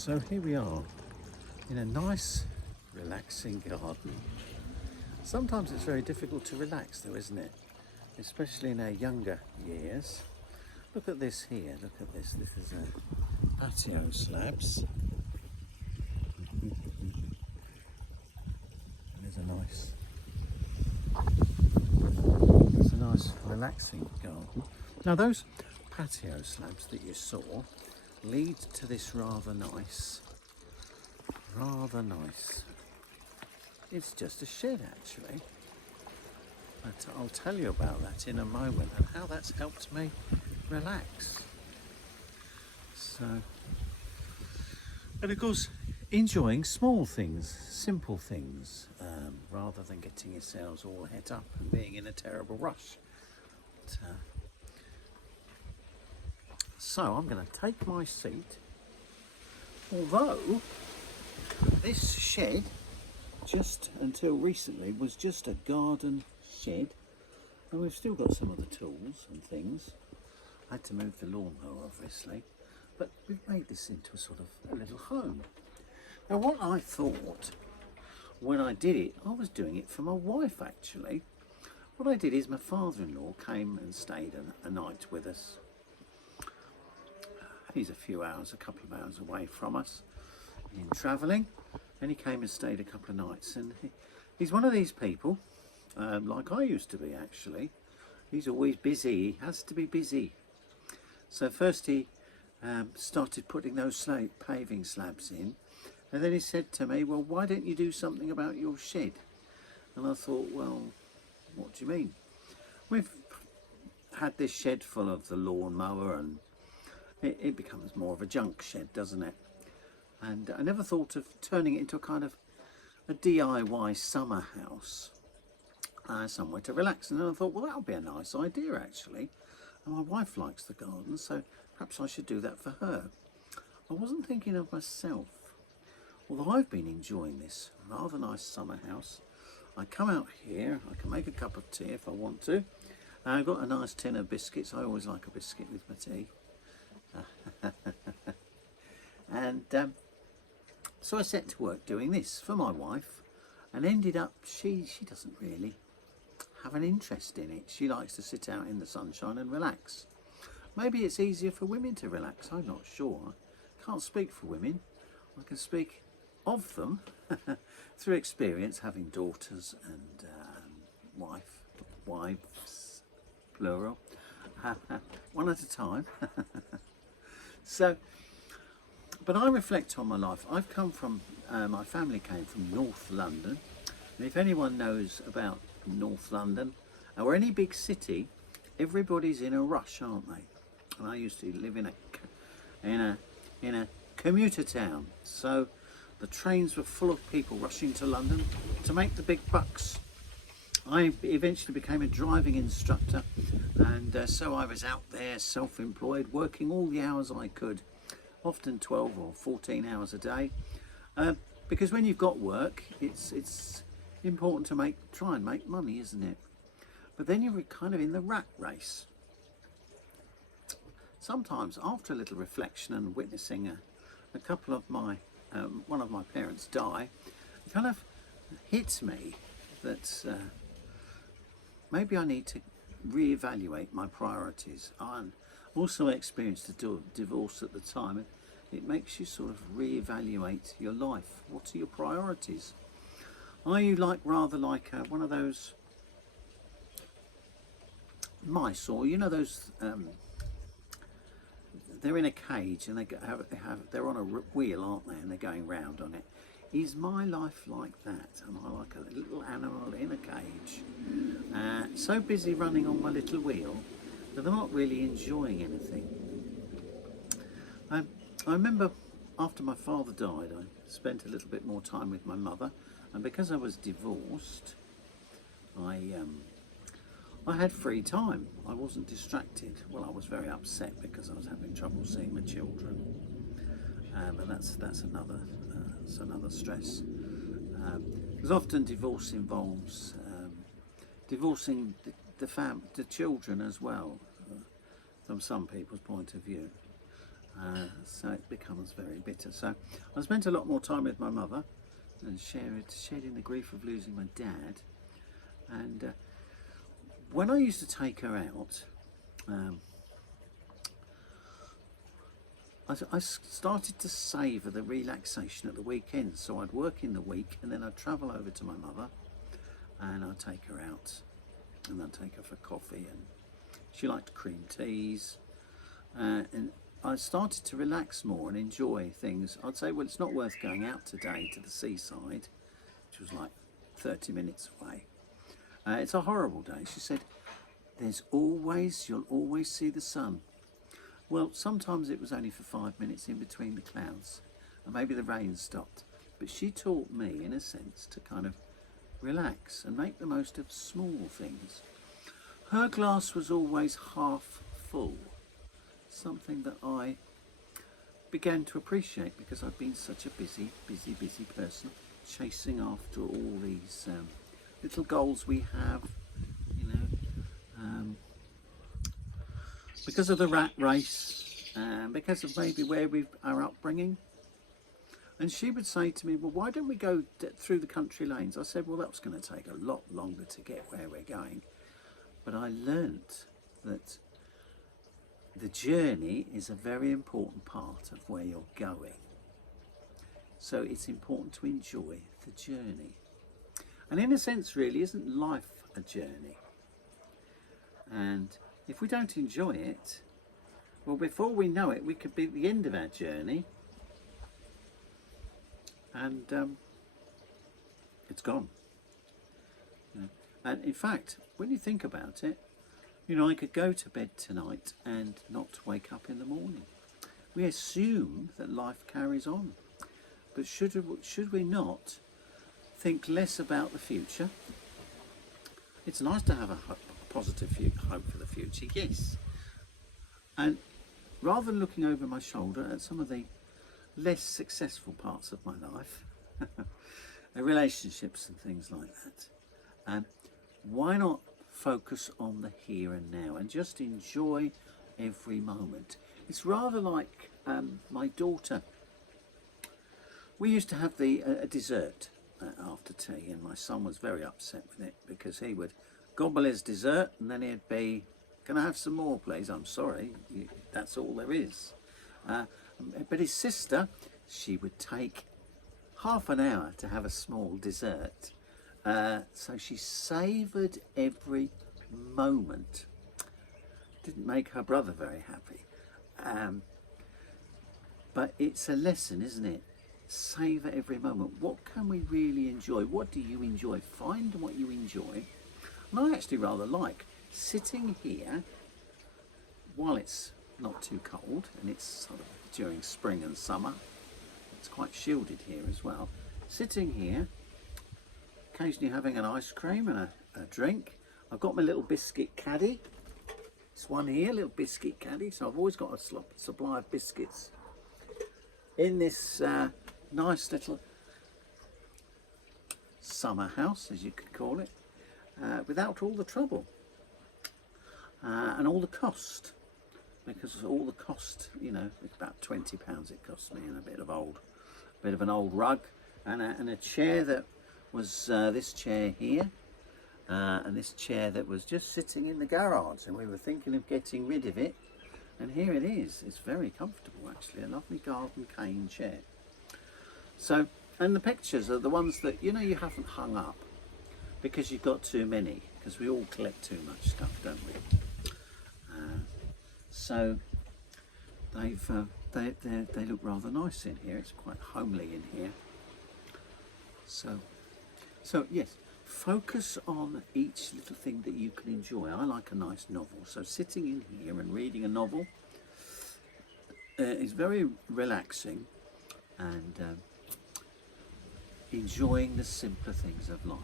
So here we are in a nice relaxing garden. Sometimes it's very difficult to relax though, isn't it? Especially in our younger years. Look at this here, look at this. This is a patio slabs. There's a nice relaxing garden. Now those patio slabs that you saw lead to this rather nice, it's just a shed actually, but I'll tell you about that in a moment and how that's helped me relax. So, and of course enjoying small things, simple things, rather than getting yourselves all het up and being in a terrible rush. But, so I'm going to take my seat, although this shed just until recently was just a garden shed, and we've still got some of the tools and things. I had to move the lawnmower obviously, but we've made this into a sort of a little home. Now what I thought when I did it, I was doing it for my wife actually. What I did is my father-in-law came and stayed a night with us. He's a few hours, a couple of hours away from us in travelling, and he came and stayed a couple of nights, and he's one of these people, like I used to be actually. He's always busy, he has to be busy. So first he started putting those paving slabs in, and then he said to me, well, why don't you do something about your shed? And I thought, well, what do you mean? We've had this shed full of the lawnmower, and it becomes more of a junk shed, doesn't it? And I never thought of turning it into a kind of a DIY summer house, somewhere to relax. And then I thought, well, that would be a nice idea actually. And my wife likes the garden, so perhaps I should do that for her. I wasn't thinking of myself. Although I've been enjoying this rather nice summer house. I come out here, I can make a cup of tea if I want to. I've got a nice tin of biscuits. I always like a biscuit with my tea. And so I set to work doing this for my wife, and ended up she doesn't really have an interest in it. She likes to sit out in the sunshine and relax. Maybe it's easier for women to relax, I'm not sure. I can't speak for women. I can speak of them through experience, having daughters and wives, plural, one at a time. So, but I reflect on my life. I've come from, my family came from North London, and if anyone knows about North London or any big city, everybody's in a rush, aren't they? And I used to live in a commuter town, so the trains were full of people rushing to London to make the big bucks. I eventually became a driving instructor, and so I was out there self-employed, working all the hours I could, often 12 or 14 hours a day, because when you've got work, it's important to try and make money, isn't it? But then you're kind of in the rat race. Sometimes after a little reflection and witnessing a couple of one of my parents die, it kind of hits me that maybe I need to reevaluate my priorities. I also experienced a divorce at the time. It makes you sort of reevaluate your life. What are your priorities? Are you rather like one of those mice, or you know those? They're in a cage and they're on a wheel, aren't they? And they're going round on it. Is my life like that? Am I like a little animal in a cage, so busy running on my little wheel that I'm not really enjoying anything? I remember after my father died, I spent a little bit more time with my mother, and because I was divorced, I had free time. I wasn't distracted. Well, I was very upset because I was having trouble seeing my children, but that's another stress. Because often divorce involves divorcing the children as well, from some people's point of view. so it becomes very bitter. So I spent a lot more time with my mother and sharing the grief of losing my dad. And when I used to take her out, I started to savour the relaxation at the weekends. So I'd work in the week and then I'd travel over to my mother and I'd take her out and I'd take her for coffee, and she liked cream teas, and I started to relax more and enjoy things. I'd say, well, it's not worth going out today to the seaside, which was like 30 minutes away. It's a horrible day. She said, you'll always see the sun. Well, sometimes it was only for 5 minutes in between the clouds, and maybe the rain stopped. But she taught me, in a sense, to kind of relax and make the most of small things. Her glass was always half full, something that I began to appreciate because I've been such a busy person, chasing after all these little goals we have, you know, because of the rat race, because of maybe where our upbringing. And she would say to me, well, why don't we go through the country lanes? I said, well, that was going to take a lot longer to get where we're going. But I learnt that the journey is a very important part of where you're going. So it's important to enjoy the journey. And in a sense, really, isn't life a journey? And if we don't enjoy it, well, before we know it, we could be at the end of our journey and it's gone. You know? And in fact, when you think about it, you know, I could go to bed tonight and not wake up in the morning. We assume that life carries on, but should we not think less about the future? It's nice to have a positive hope for the future, yes. And rather than looking over my shoulder at some of the less successful parts of my life, relationships and things like that, why not focus on the here and now and just enjoy every moment? It's rather like my daughter. We used to have a dessert after tea, and my son was very upset with it because he would gobble his dessert and then he'd be, can I have some more please? I'm sorry, that's all there is. But his sister, she would take half an hour to have a small dessert. So she savoured every moment. Didn't make her brother very happy. But it's a lesson, isn't it? Savour every moment. What can we really enjoy? What do you enjoy? Find what you enjoy. And I actually rather like sitting here while it's not too cold, and it's sort of during spring and summer. It's quite shielded here as well. Sitting here, occasionally having an ice cream and a drink. I've got my little biscuit caddy. This one here, little biscuit caddy. So I've always got a supply of biscuits in this nice little summer house, as you could call it, without all the trouble and all the cost. Because all the cost, you know, it's about £20 it cost me, and a bit of an old rug and a chair that was this chair here, and this chair that was just sitting in the garage, and we were thinking of getting rid of it, and here it is. It's very comfortable actually, a lovely garden cane chair. So, and the pictures are the ones that, you know, you haven't hung up because you've got too many, because we all collect too much stuff, don't we? So they look rather nice in here. It's quite homely in here. So yes, focus on each little thing that you can enjoy. I like a nice novel, so sitting in here and reading a novel is very relaxing, and enjoying the simpler things of life.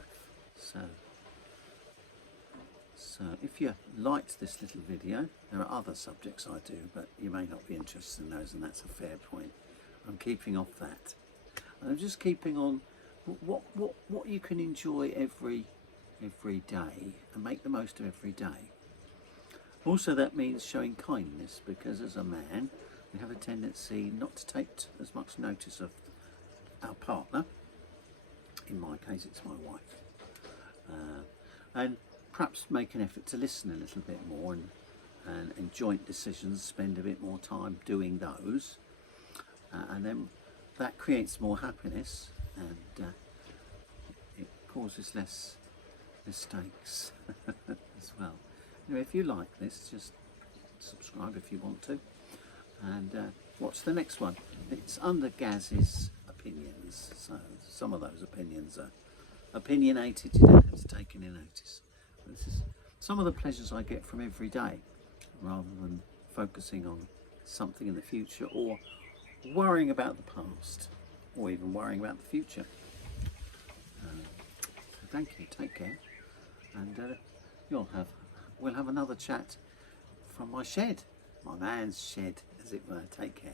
So if you liked this little video, there are other subjects I do, but you may not be interested in those, and that's a fair point. I'm keeping off that. And I'm just keeping on what you can enjoy every day and make the most of every day. Also, that means showing kindness, because as a man, we have a tendency not to take as much notice of our partner. In my case, it's my wife. And perhaps make an effort to listen a little bit more, and in joint decisions spend a bit more time doing those, and then that creates more happiness, and it causes less mistakes as well. Anyway, if you like this, just subscribe if you want to, and watch the next one. It's under Gaz's opinions, so some of those opinions are opinionated. You don't have to take any notice. This is some of the pleasures I get from every day, rather than focusing on something in the future or worrying about the past, or even worrying about the future. So thank you, take care, and we'll have another chat from my shed, my man's shed, as it were. Take care.